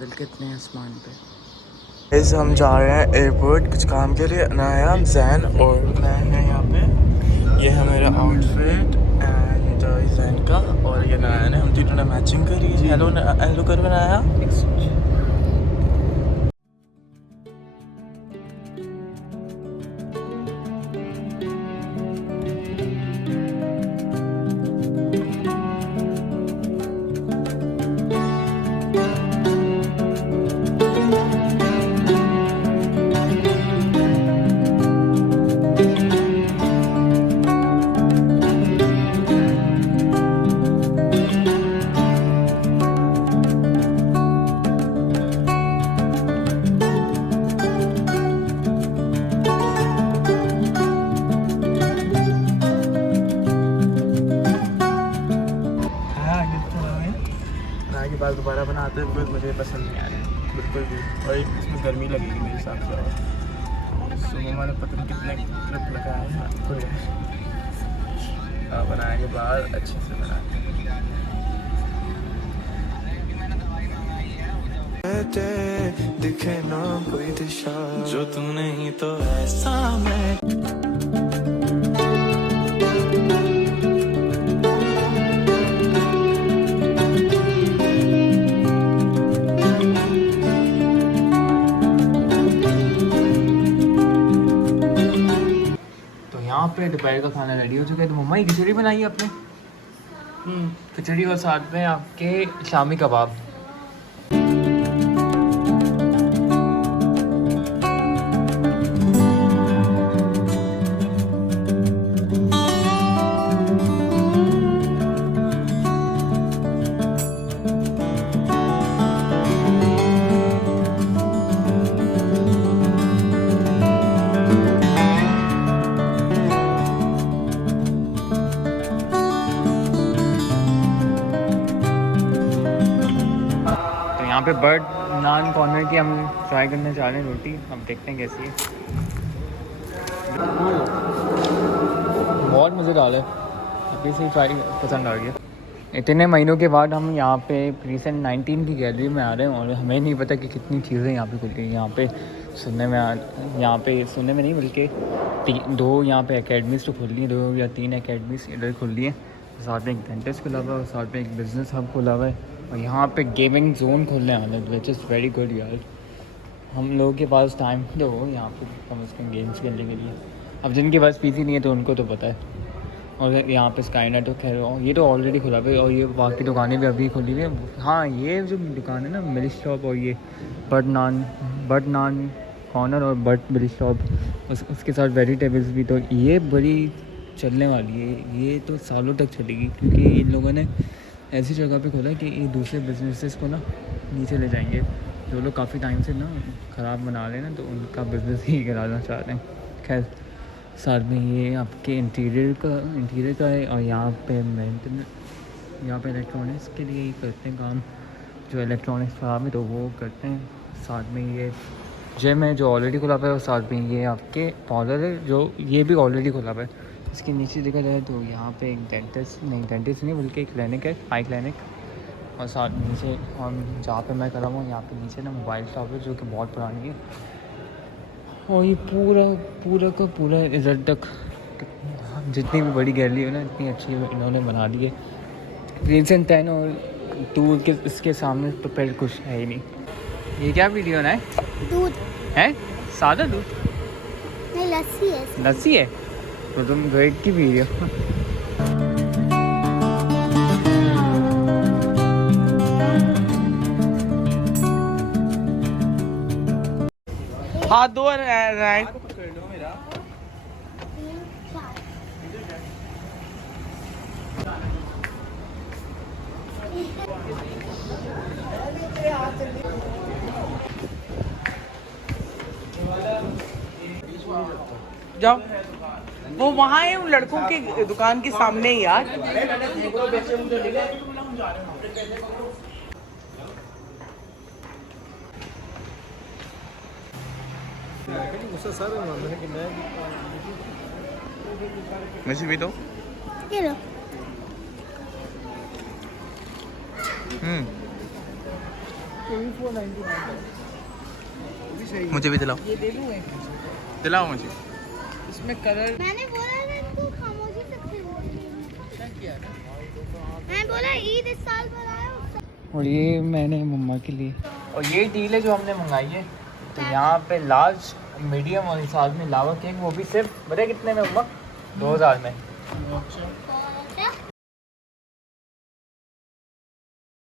बादल कितने हैं आसमान पे। इस हम जा रहे हैं एयरपोर्ट कुछ काम के लिए। नाया, जैन और मैं हैं यहाँ पे। ये है मेरा आउटफिट एंड जैन का, और ये नाया ने, हम तीनों ने मैचिंग करी। हेलो हेलो कर बनाया। की बात दोबारा बनाते हैं बिकॉज मुझे पसंद नहीं आ रहा है बिल्कुल भी, और इसमें गर्मी लगेगी मेरे हिसाब से। और सुबह मैंने पता नहीं कितने क्लिप लगाए हैं आपको बनाने के बाद अच्छे से बनाए। दिखे ना कोई दिशा जो तू नहीं तो ऐसा मैं। यहाँ पे दोपहर का खाना रेडी हो चुका है। तो मम्मा ही खिचड़ी बनाई है आपने। खिचड़ी और साथ में आपके शामी कबाब। यहाँ पे बर्ड नान कॉर्नर की हम ट्राई करने जा रहे हैं रोटी। हम देखते हैं कैसी है। बहुत मज़ेदार है, अभी से ट्राई पसंद आ गया। इतने महीनों के बाद हम यहाँ पे प्रीसेंट 19 की गैलरी में आ रहे हैं और हमें नहीं पता कि कितनी चीज़ें यहाँ पे खुल गई। यहाँ पे सुनने में नहीं बल्कि दो यहाँ पे एकेडमीज़ तो खुल ली हैं, 2 या 3 एकेडमीज़ इधर खुल ली हैं। साथ में एक डेंटिस्ट खुला हुआ है और साथ में एक बिज़नेस हब खुला हुआ है। और यहाँ पे गेमिंग जोन खुलने वाले हैं विच इज़ वेरी गुड यार। हम लोगों के पास टाइम तो हो यहाँ पे कम से कम गेम्स खेलने के लिए। अब जिनके पास पीसी नहीं है तो उनको तो पता है। और यहाँ पे स्काईनेट तो खैर ये तो ऑलरेडी खुला हुआ है और ये बाकी दुकानें भी अभी खुली हुई हैं। हाँ, ये जो दुकान है ना मिल्क शॉप और ये बट नान कॉर्नर और बट मिल्क शॉप, उसके साथ वेजिटेबल्स भी, तो ये बड़ी चलने वाली है। ये तो सालों तक चलेगी क्योंकि इन लोगों ने ऐसी जगह पे खोला कि ये दूसरे बिजनेसेस को ना नीचे ले जाएंगे। जो लोग काफ़ी टाइम से ना ख़राब बना रहे हैं ना तो उनका बिज़नेस ही गिराना चाह रहे हैं। खैर साथ में ये आपके इंटीरियर का है। और यहाँ पे यहाँ पे इलेक्ट्रॉनिक्स के लिए ही करते हैं काम। जो इलेक्ट्रॉनिक्स ख़राब है तो वो करते हैं। साथ में ये जिम है जो ऑलरेडी खुला हुआ है और साथ में ये आपके पार्लर है जो ये भी ऑलरेडी खुला हुआ है। इसके नीचे देखा जाए तो यहाँ पे एक डेंटिस्ट नहीं बल्कि एक क्लिनिक है, आई क्लिनिक। और साथ नीचे हम जहाँ पे मैं कर रहा हूँ यहाँ पे नीचे ना मोबाइल शॉप है जो कि बहुत पुरानी है। और ये पूरा का पूरा इधर तक जितनी भी बड़ी गैलरी है ना इतनी अच्छी इन्होंने बना दी है। रीसेंट 10 और 2 के इसके सामने तो पहले कुछ है ही नहीं। ये क्या वीडियो ना है? दूध है, सादा दूध नहीं, लस्सी है। तो तुम ब्रेक की वीडियो। हाथ दो राइट। जाओ, वो वहाँ है उन लड़कों के दुकान के सामने ही यार। मुझे भी दो। ये लो। मुझे भी दिलाओ, ये दे दूँ एक दिलाओ मुझे। इसमें कलर मैंने बोला था इनको खामोशी से खरीदो। क्या किया ना मैंने बोला ईद इस साल बनाया और ये मैंने मम्मा के लिए, और ये डील है जो हमने मंगाई है। तो यहाँ पे लार्ज, मीडियम और साथ में लावा केक, वो भी सिर्फ पता है कितने में मम्मा? 2000 में। अच्छा